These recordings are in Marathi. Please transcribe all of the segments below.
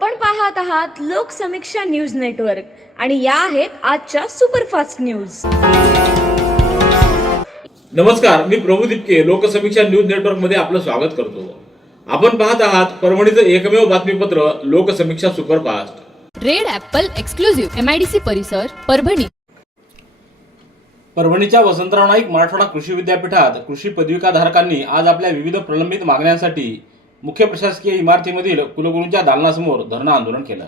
आपण पाहत आहात लोकसमीक्षा न्यूज नेटवर्क आणि या आहेत आजच्या सुपरफास्ट न्यूज. नमस्कार मी प्रभू दिपके लोकसमीक्षा न्यूज नेटवर्कमध्ये आपलं स्वागत करतो. आपण पाहत आहात परभणीचं एकमेव बातमीपत्र Lokasamiksha superfast. Red apple exclusive MIDC परिसर परभणी. परभणीच्या वसंतराव नाईक मराठवाडा कृषी विद्यापीठात कृषी पदविकाधारकांनी आज आपल्या विविध प्रलंबित मागण्यांसाठी मुख्य प्रशासकीय इमारतीमधील कुलगुरूंच्या दालनासमोर धरणं आंदोलन केलं.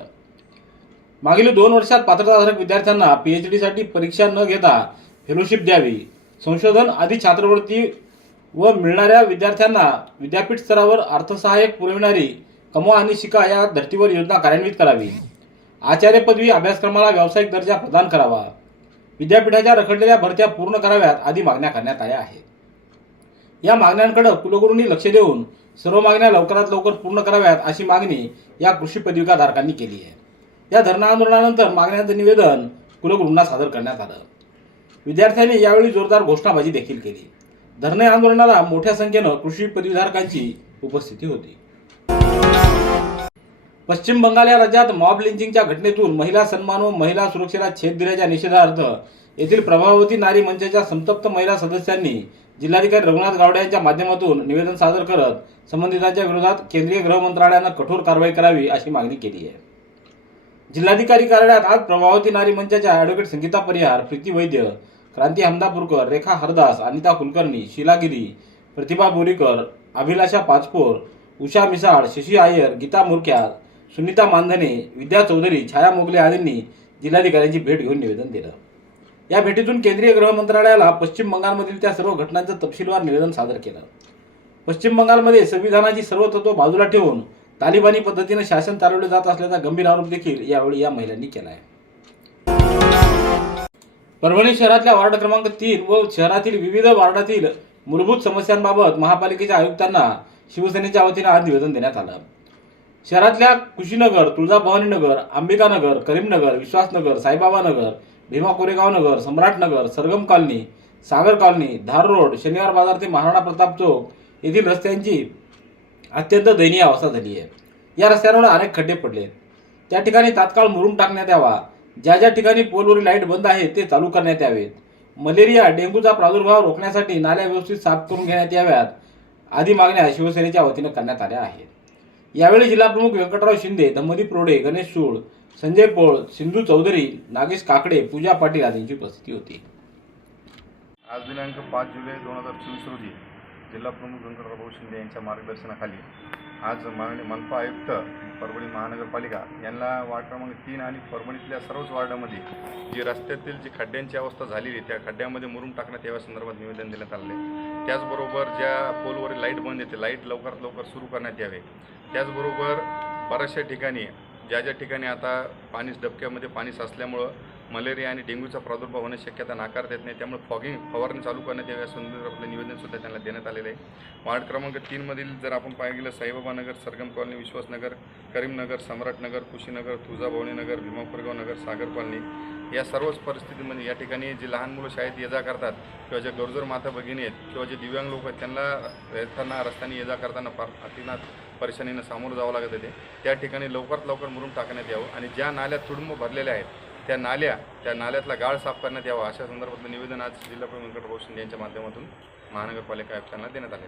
मागील दोन वर्षात पात्रताधारक विद्यार्थ्यांना पीएचडीसाठी परीक्षा न घेता फेलोशिप द्यावी संशोधन आदी छात्रवृत्ती व मिळणाऱ्या विद्यार्थ्यांना विद्यापीठ स्तरावर अर्थसहाय्यक पुरविणारी कमवा आणि शिका या धर्तीवर योजना कार्यान्वित करावी. आचार्य पदवी अभ्यासक्रमाला व्यावसायिक दर्जा प्रदान करावा. विद्यापीठाच्या रखडलेल्या भरत्या पूर्ण कराव्यात आदी मागण्या करण्यात आल्या आहेत. या मागण्यांकडे कुलगुरूंनी लक्ष देऊन सर्व मागण्या लवकरात लवकर पूर्ण कराव्यात अशी मागणी या कृषी पदविका धारकांनी केली आहे. या धरणा आंदोलनानंतर मागण्यांचं निवेदन कुलगुरूंना सादर करण्यात आलं. विद्यार्थ्यांनी यावेळी जोरदार घोषणाबाजी देखील केली. धरणे आंदोलनाला मोठ्या संख्येनं कृषी पदवीधारकांची उपस्थिती होती. पश्चिम बंगाल या राज्यात मॉब लिंचिंगच्या घटनेतून महिला सन्मान व महिला सुरक्षेला छेद दिल्याच्या निषेधार्थ येथील प्रभावती नारी मंचाच्या संतप्त महिला सदस्यांनी जिल्हाधिकारी रघुनाथ गावडे यांच्या माध्यमातून निवेदन सादर करत संबंधितांच्या विरोधात केंद्रीय गृह मंत्रालयानं कठोर कारवाई करावी अशी मागणी केली आहे. जिल्हाधिकारी कार्यालयात आज प्रभावती नारी मंचाच्या ॲडव्होकेट संगीता परिहार प्रीती वैद्य क्रांती हमदापूरकर रेखा हरदास अनिता कुलकर्णी शिलागिरी प्रतिभा बोरीकर अभिलाषा पाचपोर उषा मिसाळ शशी आयर गीता मुरक्या सुनीता मानधने विद्या चौधरी छाया मोगले आदींनी जिल्हाधिकाऱ्यांची भेट घेऊन निवेदन दिलं. या भेटीतून केंद्रीय गृह मंत्रालयाला पश्चिम बंगालमधील त्या सर्व घटनांचं तपशीलवार निवेदन सादर केलं. पश्चिम बंगालमध्ये संविधानाची सर्व तत्व बाजूला ठेवून तालिबानी पद्धतीनं शासन चालवले जात असल्याचा गंभीर आरोप देखील यावेळी या महिलांनी केला आहे परभणी शहरातल्या वार्ड क्रमांक तीन व शहरातील विविध वार्डातील मूलभूत समस्यांबाबत महापालिकेच्या आयुक्तांना शिवसेनेच्या वतीनं आज निवेदन देण्यात आलं. शहरातल्या कुशीनगर तुळजाभवानी नगर अंबिकानगर करीमनगर विश्वासनगर साईबाबा नगर Bhima Koregaon Nagar Samratnagar Sargam colony Sagar colony Dhar road Shaniwar Bazar ते महाराणा प्रताप चौक येथील रस्त्यांची अत्यंत दयनीय अवस्था झाली आहे. या रस्त्यांवर अनेक खड्डे पडले त्या ठिकाणी तात्काळ मुरुम टाकण्यात यावा. ज्या ज्या ठिकाणी पोलवरील लाइट बंद आहे ते चालू करण्यात यावेत. मलेरिया डेंग्यूचा प्रादुर्भाव रोखण्यासाठी नाल्या व्यवस्थित साफ करून घेण्यात याव्यात आदी मागण्या शिवसेनेच्या वतीनं करण्यात आल्या आहेत. यावेळी जिल्हाप्रमुख व्यंकटराव शिंदे धम्मदीप रोडे गणेश सूळ संजय पोळ सिंधू चौधरी नागेश काकडे पूजा पाटील आदींची उपस्थिती होती. आज दिनांक पाच जुलै दोन हजार चोवीस रोजी जिल्हाप्रमुख व्यंकटराव शिंदे यांच्या मार्गदर्शनाखाली आज माननीय मनपा आयुक्त परभणी महानगरपालिका यांना वार्ड क्रमांक तीन आणि परभणीतल्या सर्वच वार्डामध्ये जी रस्त्यातील जी खड्ड्यांची अवस्था झालेली त्या खड्ड्यामध्ये मुरुम टाकण्यात याव्या संदर्भात निवेदन देण्यात आले त्याचबरोबर ज्या पोलवरील लाइट बंद येते लाइट लवकरात लवकर सुरू करण्यात यावे. त्याचबरोबर बऱ्याचशा ठिकाणी ज्या ज्या ठिकाणी आता पाणी डबक्यामध्ये पाणी साचल्यामुळं मलेरिया आणि डेंग्यूचा प्रादुर्भाव होण्याची शक्यता नाकारता येत नाही त्यामुळे फॉगिंग फवारणी चालू करण्यात यावी या संदर्भातलं निवेदनसुद्धा त्यांना देण्यात आलेलं आहे. वार्ड क्रमांक तीनमधील जर आपण पाहिलं गेलं साईबाबानगर सरगम कॉलनी विश्वासनगर करीमनगर सम्राटनगर कुशीनगर तुळजाभवानी नगर नगर सागर कॉलनी या सर्वच परिस्थितीमध्ये या ठिकाणी जी लहान मुलं शाळेत ये जा करतात किंवा ज्या गरोदर माता भगिनी आहेत किंवा जे दिव्यांग लोक आहेत त्यांना येताना रस्त्याने ये जा करताना फार अतिनाथ परेशानीनं सामोरं जावं लागत होते. त्या ठिकाणी लवकरात लवकर मुरून टाकण्यात यावं आणि ज्या नाल्या तुडुंब भरलेल्या आहेत त्या नाल्या त्या नाल्यातला गाळ साफ करण्यात यावा अशा संदर्भातलं निवेदन आज जिल्हा प्रमुख व्यंकटराव शिंदे यांच्या माध्यमातून महानगरपालिका आयुक्तांना देण्यात आले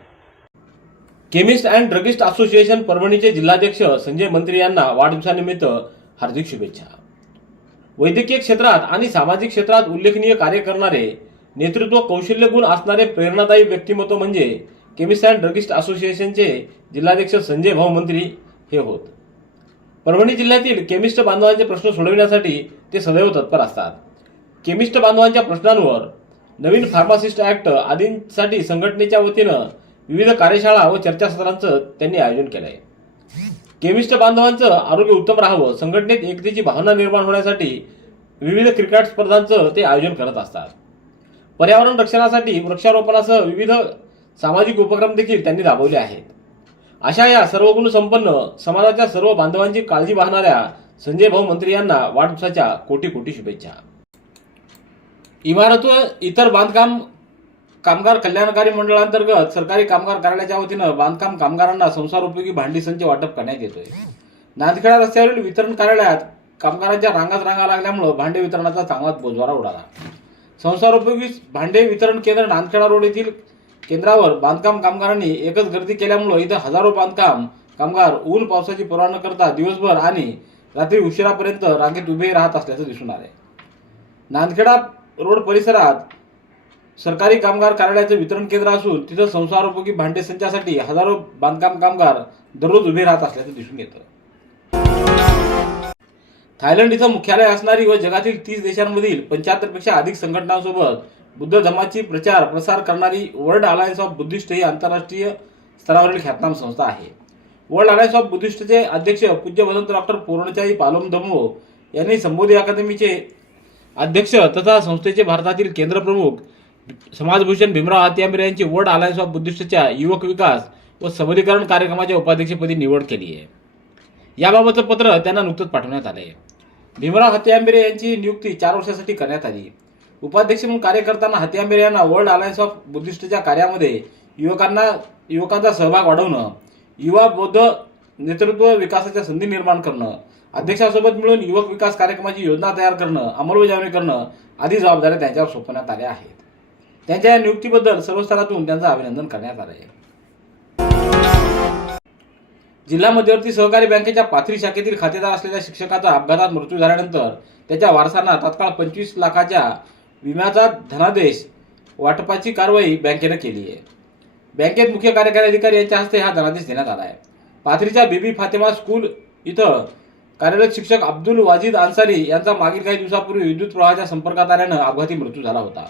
केमिस्ट अँड ड्रगिस्ट असोसिएशन परभणीचे जिल्हाध्यक्ष संजय मंत्री यांना वाढदिवसानिमित्त हार्दिक शुभेच्छा. वैद्यकीय क्षेत्रात आणि सामाजिक क्षेत्रात उल्लेखनीय कार्य करणारे नेतृत्व कौशल्य गुण असणारे प्रेरणादायी व्यक्तिमत्व म्हणजे केमिस्ट अँड ड्रगिस्ट असोसिएशनचे जिल्हाध्यक्ष संजय भाऊ मंत्री हे होत. परभणी जिल्ह्यातील केमिस्ट बांधवांचे प्रश्न सोडविण्यासाठी ते सदैव तत्पर असतात. केमिस्ट बांधवांच्या प्रश्नांवर नवीन फार्मासिस्ट ऍक्ट आदींसाठी संघटनेच्या वतीनं विविध कार्यशाळा व चर्चासत्रांचं त्यांनी आयोजन केलं आहे केमिस्ट बांधवांचं आरोग्य उत्तम राहावं संघटनेत एकतेची भावना निर्माण होण्यासाठी विविध क्रिकेट स्पर्धांचं ते आयोजन करत असतात. पर्यावरण रक्षणासाठी वृक्षारोपणासह विविध सामाजिक उपक्रम देखील त्यांनी राबवले आहेत. अशा या सर्व संपन्न समाजाच्या सर्व बांधवांची काळजी वाहणाऱ्या संजय भाऊ मंत्री यांना वाढदिवसाच्या कोटी कोटी शुभेच्छा. इमारत व इतर बांधकाम कामगार कल्याणकारी मंडळांतर्गत सरकारी कामगार कार्यालयाच्या वतीनं बांधकाम कामगारांना संसारोपयोगी भांडी संच वाटप करण्यात येतोय. नांदखेडा रस्त्यावरील वितरण कार्यालयात कामगारांच्या रांगात रांगा लागल्यामुळं भांडे वितरणाचा चांगलाच बोजवारा उडाला. संसारोपयोगी भांडे वितरण केंद्र नांदखेडा रोड येथील केंद्रावर बांधकाम कामगारांनी एकच गर्दी केल्यामुळे इथं हजारो बांधकाम कामगार ऊन पावसाची पर्वा न करता दिवसभर आणि रात्री उशिरापर्यंत रांगेत उभे राहत असल्याचं दिसून आले नांदखेडा रोड परिसरात सरकारी कामगार कार्यालयाचं वितरण केंद्र असून तिथं संसारोपयोगी भांडे संचासाठी हजारो बांधकाम कामगार दररोज उभे राहत असल्याचं दिसून येतं. थायलंड इथं मुख्यालय असणारी व जगातील तीस देशांमधील पंच्याहत्तरपेक्षा अधिक संघटनांसोबत बुद्ध धर्माची प्रचार प्रसार करणारी वर्ल्ड अलायन्स ऑफ बुद्धिस्ट ही आंतरराष्ट्रीय स्तरावरील ख्यातनाम संस्था आहे. वर्ल्ड अलायन्स ऑफ बुद्धिस्टचे अध्यक्ष पूज्य भदंत डॉक्टर पूर्णचाई पालोम धम्मो यांनी संबोधी अकादमीचे अध्यक्ष तथा संस्थेचे भारतातील केंद्रप्रमुख समाजभूषण भीमराव हातियांबरे यांची वर्ल्ड अलायन्स ऑफ बुद्धिस्टच्या युवक विकास व सबलीकरण कार्यक्रमाच्या उपाध्यक्षपदी निवड केली आहे. याबाबतचं पत्र त्यांना नुकतंच पाठवण्यात आलं आहे भीमराव हत्यांबेरे यांची नियुक्ती चार वर्षासाठी करण्यात आली. उपाध्यक्ष म्हणून कार्य करताना हत्यांबेरे यांना वर्ल्ड अलायन्स ऑफ बुद्धिस्टच्या कार्यामध्ये युवकांना युवकांचा सहभाग वाढवणं युवा बौद्ध नेतृत्व विकासाच्या संधी निर्माण करणं अध्यक्षासोबत मिळून युवक विकास कार्यक्रमाची योजना तयार करणं अंमलबजावणी करणं आदी जबाबदाऱ्या त्यांच्यावर सोपवण्यात आल्या आहेत. त्यांच्या या नियुक्तीबद्दल सर्व स्तरातून त्यांचं अभिनंदन करण्यात आलं आहे जिल्हा मध्यवर्ती सहकारी बँकेच्या पाथरी शाखेतील खातेदार असलेल्या शिक्षकाचा अपघातात मृत्यू झाल्यानंतर त्याच्या वारसांना तात्काळ पंचवीस लाखाच्या विम्याचा धनादेश वाटपाची कारवाई बँकेनं केली आहे. बँकेत मुख्य कार्यकारी अधिकारी यांच्या हस्ते हा धनादेश देण्यात आला आहे. पाथरीच्या बीबी फातेमा स्कूल इथं कार्यरत शिक्षक अब्दुल वाजिद अन्सारी यांचा मागील काही दिवसापूर्वी विद्युत प्रवाहाच्या संपर्कात आल्यानं अपघाती मृत्यू झाला होता.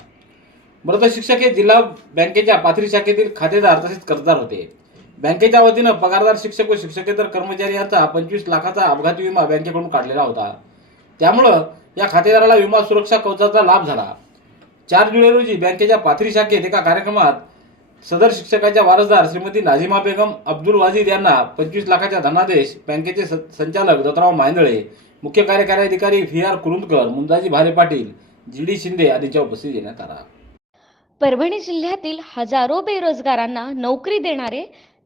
मृत शिक्षक हे जिल्हा बँकेच्या पाथरी शाखेतील खातेदार तसेच कर्जदार होते. बँकेच्या वतीनं पगारदार शिक्षक व शिक्षकेतर कर्मचारी यांचा पंचवीस लाखाचा अपघाती विमा बँकेकडून काढलेला होता. त्यामुळं या खातेदाराला विमा सुरक्षा कवचाचा लाभ झाला. चार जुलै रोजी बँकेच्या पाथरी शाखेत एका कार्यक्रमात सदर शिक्षकाच्या वारसदार श्रीमती नाझिमा बेगम अब्दुल वाजीद यांना पंचवीस लाखाचा धनादेश बँकेचे संचालक दत्तराव मांदळे मुख्य कार्यकारी अधिकारी व्ही आर कुरुंदकर मुंदाजी भारे पाटील जी डी शिंदे आदींच्या उपस्थित देण्यात आला. परभणी जिल्ह्यातील हजारो बेरोजगारांना नोकरी देणारे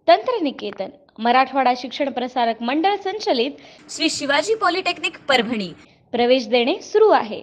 तंत्रनिकेतन मराठवाडा शिक्षण प्रसारक मंडळ संचलित श्री शिवाजी पॉलिटेक्निक परभणी. प्रवेश देणे सुरू आहे.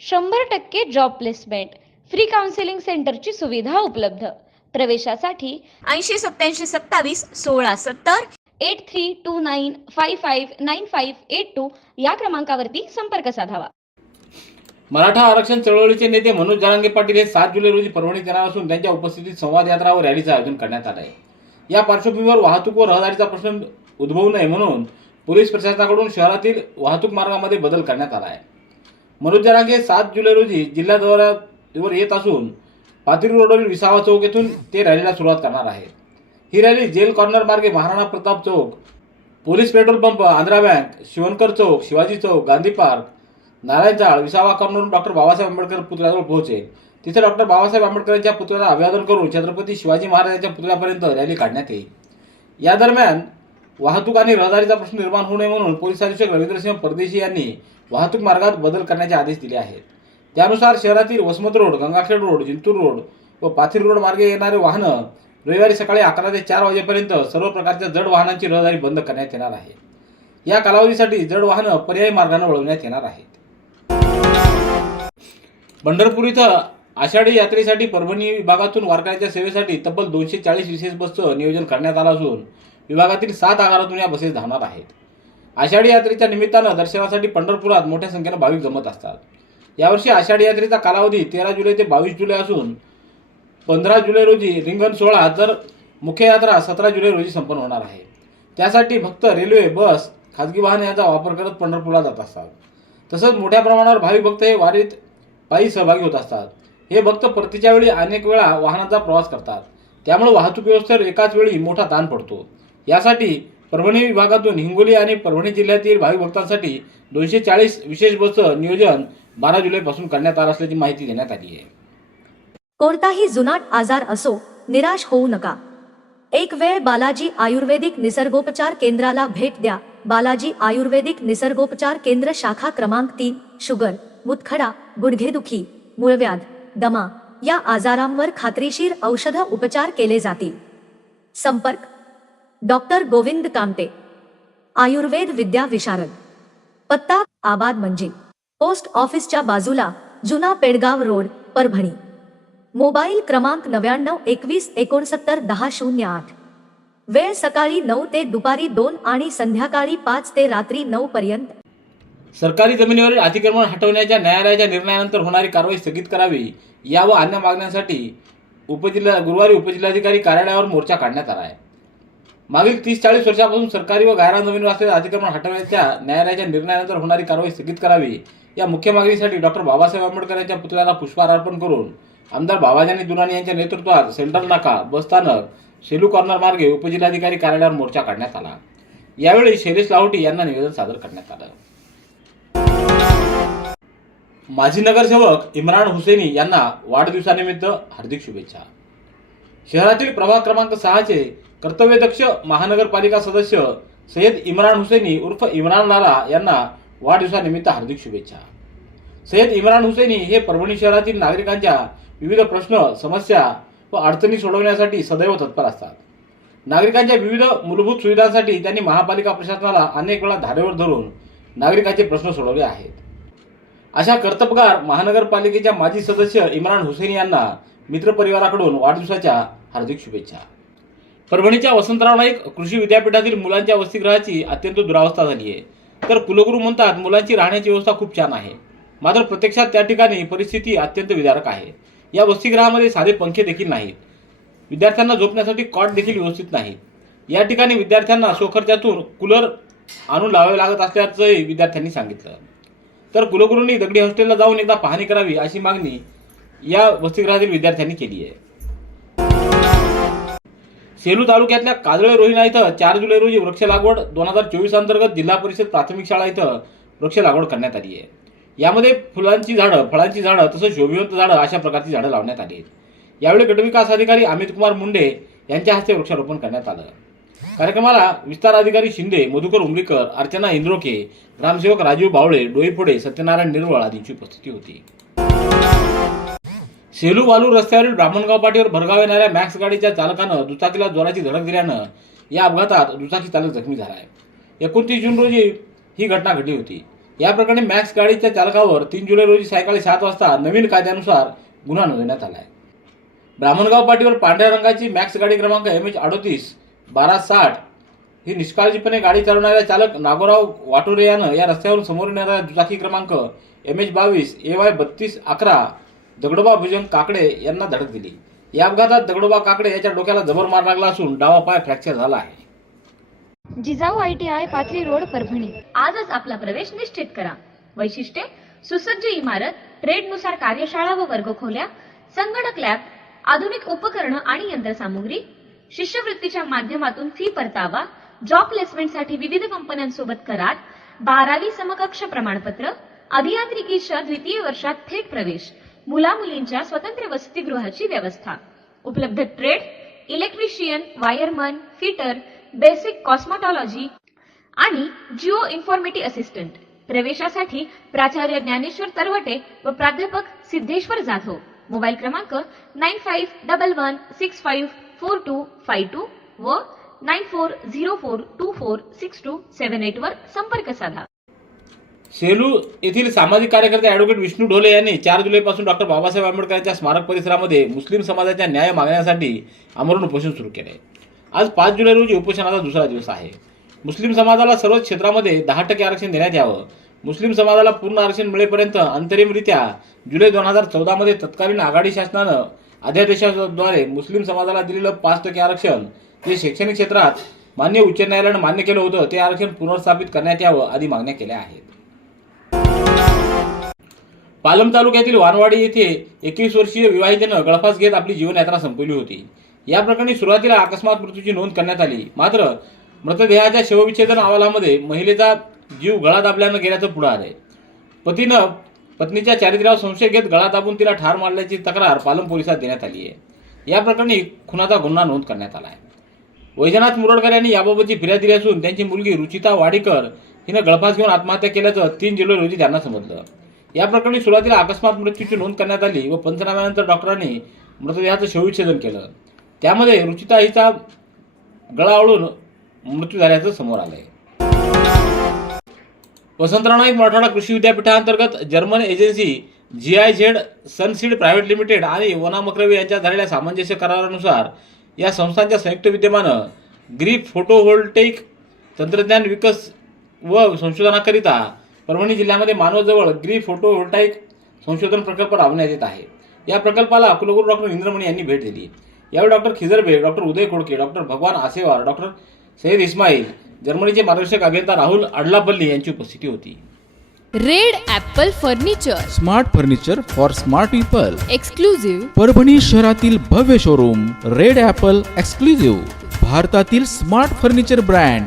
शंभर टक्के जॉब प्लेसमेंट फ्री काउन्सिलिंग सेंटरची सुविधा उपलब्ध. प्रवेशासाठी ऐंशी सत्याऐंशी सत्तावीस सोळा सत्तर eight three two nine five five nine five eight two या क्रमांकावरती संपर्क साधावा. मराठा आरक्षण चळवळीचे नेते मनोज जरांगे पाटील हे सात जुलै रोजी परभणीत येणार असून त्यांच्या उपस्थितीत संवाद यात्रा व रॅलीचं आयोजन करण्यात आलं आहे. या पार्श्वभूमीवर वाहतूक व रहदारीचा प्रश्न उद्भवू नये म्हणून पोलीस प्रशासनाकडून शहरातील वाहतूक मार्गामध्ये बदल करण्यात आला आहे. मनोज जरांगे सात जुलै रोजी जिल्हा दौऱ्यावर येत असून पाथरी रोडवरील विसावा चौक येथून ते रॅलीला सुरुवात करणार आहेत. ही रॅली जेल कॉर्नर मार्गे Maharana Pratap Chowk police petrol pump Andhra bank Shivankar Chowk Shivaji Chowk Gandhi park Narayan Chawl Visava कॉर्नरून doctor Babasaheb Ambedkar पुतळ्याजवळ पोहोचेल. तिथे डॉक्टर बाबासाहेब आंबेडकरांच्या पुतळ्याला अभिवादन करून छत्रपती शिवाजी महाराजांच्या पुतळ्यापर्यंत रॅली काढण्यात येईल. या दरम्यान वाहतूक आणि रहदारीचा प्रश्न निर्माण होऊ नये म्हणून पोलीस अधीक्षक रवींद्रसिंह परदेशी यांनी वाहतूक मार्गात बदल करण्याचे आदेश दिले आहेत. त्यानुसार शहरातील Vasmat road Gangakhed road Jintur road व पाथरी रोड मार्गे येणारे वाहनं रविवारी सकाळी अकरा ते चार वाजेपर्यंत सर्व प्रकारच्या जड वाहनांची रहदारी बंद करण्यात येणार आहे. या कालावधीसाठी जड वाहनं पर्यायी मार्गाने वळवण्यात येणार आहेत. पंढरपूर इथं आषाढी यात्रेसाठी परभणी विभागातून वारकऱ्यांच्या सेवेसाठी तब्बल दोनशे चाळीस विशेष बसचं नियोजन करण्यात आलं असून विभागातील सात आगारातून या बसेस धावणार आहेत. आषाढी यात्रेच्या निमित्तानं दर्शनासाठी पंढरपुरात मोठ्या संख्येनं भाविक जमत असतात. यावर्षी आषाढी यात्रेचा कालावधी तेरा जुलै ते बावीस जुलै असून पंधरा जुलै रोजी रिंगण सोहळा तर मुख्य यात्रा सतरा जुलै रोजी संपन्न होणार आहे. त्यासाठी फक्त रेल्वे बस खाजगी वाहन यांचा वापर करत पंढरपूरला जात असतात. तसंच मोठ्या प्रमाणावर भाविक भक्त हे वारीत पायी सहभागी होत असतात. हे भक्त परतीच्या वेळी अनेक वेळा वाहनाचा प्रवास करतात. त्यामुळे वाहतूक व्यवस्थेवर एकाच वेळी मोठा ताण पडतो. यासाठी परभणी विभागातून हिंगोली आणि परभणी जिल्ह्यातील भाविक भक्तांसाठी दोनशे चाळीस विशेष बसचं नियोजन बारा जुलैपासून करण्यात आलं असल्याची माहिती देण्यात आली आहे. कोणताही जुनाट आजार असो निराश होऊ नका. एक वेळ बालाजी आयुर्वेदिक निसर्गोपचार केंद्राला भेट द्या. बालाजी आयुर्वेदिक निसर्गोपचार केंद्र शाखा क्रमांक तीन शुगर मुतखडा गुडघेदुखी मूळव्याध दमा या आजारांवर खात्रीशीर औषध उपचार केले जातील. संपर्क डॉक्टर गोविंद कामते. आयुर्वेद विद्या विशारद. पत्ता आबाद म्हणजे पोस्ट ऑफिसच्या बाजूला जुना पेडगाव रोड परभणी. मोबाईल क्रमांक नव्याण्णव एकवीस एकोणसत्तर दहा शून्य आठ. वेळ सकाळी नऊ ते दुपारी दोन आणि संध्याकाळी पाच ते रात्री नऊ पर्यंत. सरकारी जमिनीवरील अतिक्रमण हटवण्याच्या न्यायालयाच्या निर्णयानंतर होणारी कारवाई स्थगित करावी या व अन्य मागण्यांसाठी उपजिल्हा गुरुवारी उपजिल्हाधिकारी कार्यालयावर मोर्चा काढण्यात आला आहे. मागील तीस चाळीस वर्षापासून सरकारी व गायरा जमिनीवर असलेले अतिक्रमण हटवण्याच्या न्यायालयाच्या निर्णयानंतर होणारी कारवाई स्थगित करावी. या मुख्य मागणीसाठी डॉक्टर बाबासाहेब आंबेडकर यांच्या पुतळ्याला पुष्पहार अर्पण करून आमदार बाबाजानी दुनानी यांच्या नेतृत्वात सेंट्रल नाका बसस्थानक सेलू कॉर्नर मार्गे उपजिल्हाधिकारी कार्यालयावर मोर्चा काढण्यात आला. यावेळी शैलेश लाहोटी यांना निवेदन सादर करण्यात आलं. माजी नगरसेवक इम्रान हुसेनी यांना वाढदिवसानिमित्त हार्दिक शुभेच्छा. शहरातील प्रभाग क्रमांक सहाचे कर्तव्यदक्ष महानगरपालिका सदस्य सय्यद इम्रान हुसेनी उर्फ इम्रान लाला यांना वाढदिवसानिमित्त हार्दिक शुभेच्छा. सय्यद इम्रान हुसेनी हे परभणी शहरातील नागरिकांच्या विविध प्रश्न समस्या व अडचणी सोडवण्यासाठी सदैव तत्पर असतात. नागरिकांच्या विविध मूलभूत सुविधांसाठी त्यांनी महापालिका प्रशासनाला अनेक वेळा धारेवर धरून नागरिकांचे प्रश्न सोडवले आहेत. अशा कर्तबगार महानगरपालिकेच्या माजी सदस्य इम्रान हुसेनी यांना मित्रपरिवाराकडून वाढदिवसाच्या हार्दिक शुभेच्छा. परभणीच्या वसंतराव नाईक कृषी विद्यापीठातील मुलांच्या वसतिगृहाची अत्यंत दुरावस्था झाली आहे. तर कुलगुरू म्हणतात मुलांची राहण्याची व्यवस्था खूप छान आहे. मात्र प्रत्यक्षात त्या ठिकाणी परिस्थिती अत्यंत विदारक आहे. या वसतिगृहामध्ये साधे पंखे देखील नाहीत. विद्यार्थ्यांना झोपण्यासाठी कॉट देखील व्यवस्थित नाही या ठिकाणी विद्यार्थ्यांना सोखर्च्यातून कूलर आणून लावावे लागत असल्याचंही विद्यार्थ्यांनी सांगितलं. तर कुलगुरूंनी दगडी हॉस्टेलला जाऊन एकदा पाहणी करावी अशी मागणी या वसतिगृहातील विद्यार्थ्यांनी केली आहे. सेलू तालुक्यातल्या काजळे रोहिणा इथं चार जुलै रोजी वृक्ष लागवड दोन हजार चोवीस अंतर्गत जिल्हा परिषद प्राथमिक शाळा इथं वृक्ष लागवड करण्यात आली आहे. यामध्ये फुलांची झाडं फळांची झाडं तसंच शोभिवंत झाडं अशा प्रकारची झाडं लावण्यात आली आहेत. यावेळी गटविकास अधिकारी अमित कुमार मुंडे यांच्या हस्ते वृक्षारोपण करण्यात आलं. कार्यक्रमाला विस्तार अधिकारी शिंदे मधुकर उमरीकर अर्चना इंद्रोके ग्रामसेवक राजीव बावळे डोईफोडे सत्यनारायण निर्वळ आदींची उपस्थिती होती. सेलू वालू रस्त्यावरील ब्राह्मणगाव पाटीवर भरगाव येणाऱ्या मॅक्स गाडीच्या चालकानं दुचाकीला जोराची धडक दिल्यानं या अपघातात दुचाकी चालक जखमी झाला आहे. एकोणतीस जून रोजी ही घटना घडली होती. या प्रकरणी मॅक्स गाडीच्या चालकावर तीन जुलै रोजी सायंकाळी सात वाजता नवीन कायद्यानुसार गुन्हा नोंदवण्यात आला आहे. ब्राह्मणगाव पाटीवर पांढऱ्या रंगाची मॅक्स गाडी क्रमांक एम एच अडोतीस बारा साठ ही निष्काळजीपणे गाडी चालवणाऱ्या चालक नागोराव वाटोरे यानं या रस्त्यावरून समोर येणाऱ्या दुचाकी क्रमांक एम एच बावीस ए वाय बत्तीस अकरा दगडोबा भुजंग काकडे यांना धडक दिली. या अपघातात दगडोबा काकडे याच्या डोक्याला जबर मार लागला असून डावा पाय फ्रॅक्चर झाला आहे. Jijau I T I Pathri road Parbhani. आजच आपला प्रवेश निश्चित करा. वैशिष्ट्ये सुसज्ज इमारत ट्रेडनुसार कार्यशाळा व वर्गखोल्या संगणक लॅब आधुनिक उपकरणं आणि यंत्रसामुग्री शिष्यवृत्तीच्या माध्यमातून फी परतावा जॉब प्लेसमेंटसाठी विविध कंपन्यांसोबत करार बारावी समकक्ष प्रमाणपत्र अभियांत्रिकीच्या द्वितीय वर्षात थेट प्रवेश मुला मुलींच्या स्वतंत्र वसतिगृहाची व्यवस्था. उपलब्ध trade electrician wireman fitter basic cosmetology आणि जिओ इन्फॉर्मेटी असिस्टंट. प्रवेशासाठी प्राचार्य ज्ञानेश्वर तरवटे व प्राध्यापक सिद्धेश्वर जाधव. मोबाईल क्रमांक nine five double one six five four two five two व nine four zero four two four six two seven eight वर संपर्क साधा. सेलू येथील सामाजिक कार्यकर्ते ॲडव्होकेट विष्णू ढोले यांनी चार जुलैपासून डॉक्टर बाबासाहेब आंबेडकर यांच्या स्मारक परिसरामध्ये मुस्लिम समाजाच्या न्याय मागण्यासाठी आमरण उपोषण सुरू केले. आज पाच जुलै रोजी उपोषणाचा दुसरा दिवस आहे. मुस्लिम समाजाला सर्वच क्षेत्रामध्ये दहा टक्के आरक्षण देण्यात यावं. मुस्लिम समाजाला पूर्ण आरक्षण मिळेपर्यंत अंतरिमरित्या जुलै दोन हजार चौदामध्ये तत्कालीन आघाडी शासनानं अध्यादेशाद्वारे मुस्लिम समाजाला दिलेलं पाच टक्के आरक्षण जे शैक्षणिक क्षेत्रात मान्य उच्च न्यायालयानं मान्य केलं होतं ते आरक्षण पुनर्स्थापित करण्यात यावं आदी मागण्या केल्या आहेत. पालम तालुक्यातील वानवाडी येथे एकवीस वर्षीय विवाहितेनं गळफास घेत आपली जीवनयात्रा संपवली होती. या प्रकरणी सुरुवातीला अकस्मात मृत्यूची नोंद करण्यात आली. मात्र मृतदेहाच्या शवविच्छेदन अहवालामध्ये महिलेचा जीव गळा दाबल्यानं गेल्याचं पुढं आलंय. पतीनं पत्नीच्या चारित्र्यावर संशय घेत गळा दाबून तिला ठार मारल्याची तक्रार पालम पोलिसात देण्यात आली आहे. या प्रकरणी खुनाचा गुन्हा नोंद करण्यात आला आहे वैजनाथ मुरडकर यांनी याबाबतची फिर्याद दिली असून त्यांची मुलगी रुचिता वाडीकर हिनं गळफास घेऊन आत्महत्या केल्याचं तीन जुलै रोजी त्यांना समजलं. या प्रकरणी सुरुवातीला अकस्मात मृत्यूची नोंद करण्यात आली व पंचनाम्यानंतर डॉक्टरांनी मृतदेहाचं शवविच्छेदन केलं. त्यामध्ये रुचिता हिचा गळा मृत्यू झाल्याचं समोर आलंय. वसंतराव नाईक मराठवाडा कृषी विद्यापीठांतर्गत German agency G I Z Sunseed private limited आणि वना मक्रवी यांच्यात झालेल्या सामंजस्य करारानुसार या संस्थांच्या संयुक्त विद्यमानं ग्रीप फोटोव्होल्टेक तंत्रज्ञान विकस व संशोधनाकरिता परभणी जिल्ह्यामध्ये मानवजवळ ग्रीप फोटोव्होल्टाईक संशोधन प्रकल्प राबवण्यात येत आहे. या प्रकल्पाला कुलगुरू डॉक्टर इंद्रमणी यांनी भेट दिली. यावेळी doctor Khijarbe doctor Uday Khodke doctor Bhagwan Asewar doctor Syed Ismail जर्मनीचे मार्गदर्शक अभियंता राहुल अडलापल्ली यांची उपस्थिती होती. Red apple furniture. Smart furniture for smart people. Exclusive Parbhani शहरातील भव्य शोरूम रेड ॲपल एक्सक्लुझिव्ह. भारतातील smart furniture brand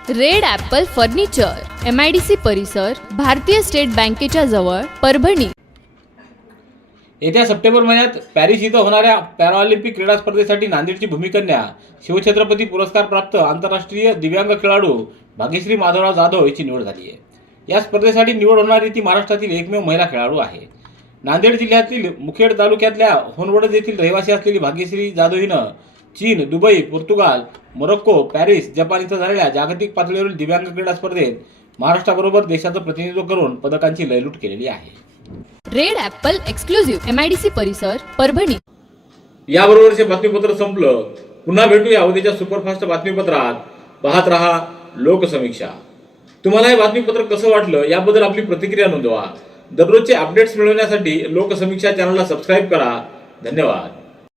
Red apple furniture M I D C परिसर भारतीय स्टेट बँकेच्या जवळ परभणी. येत्या सप्टेंबर महिन्यात पॅरिस इथं होणाऱ्या पॅराऑलिम्पिक क्रीडा स्पर्धेसाठी नांदेडची भूमिकन्या शिवछत्रपती पुरस्कार प्राप्त आंतरराष्ट्रीय दिव्यांग खेळाडू भाग्यश्री माधवराव जाधव याची निवड झाली आहे. या स्पर्धेसाठी निवड होणारी ती महाराष्ट्रातील एकमेव महिला खेळाडू आहे. नांदेड जिल्ह्यातील मुखेड तालुक्यातल्या होनवडज येथील रहिवासी असलेली भाग्यश्री जाधव हिनं चीन Dubai Portugal Morocco Paris Japan इथं झालेल्या जागतिक पातळीवरील दिव्यांग क्रीडा स्पर्धेत महाराष्ट्राबरोबर देशाचं प्रतिनिधित्व करून पदकांची लयलूट केलेली आहे. Red apple exclusive M I D C परिसर परभणी. याबरोबरचे बातमीपत्र संपलं. पुन्हा भेटूया उद्याच्या सुपरफास्ट बातमीपत्रात. पाहत रहा लोकसमीक्षा. तुम्हाला हे बातमीपत्र कसं वाटलं याबद्दल आपली प्रतिक्रिया नोंदवा. दररोजचे अपडेट्स मिळवण्यासाठी लोकसमीक्षा चॅनलला सबस्क्राईब करा. धन्यवाद.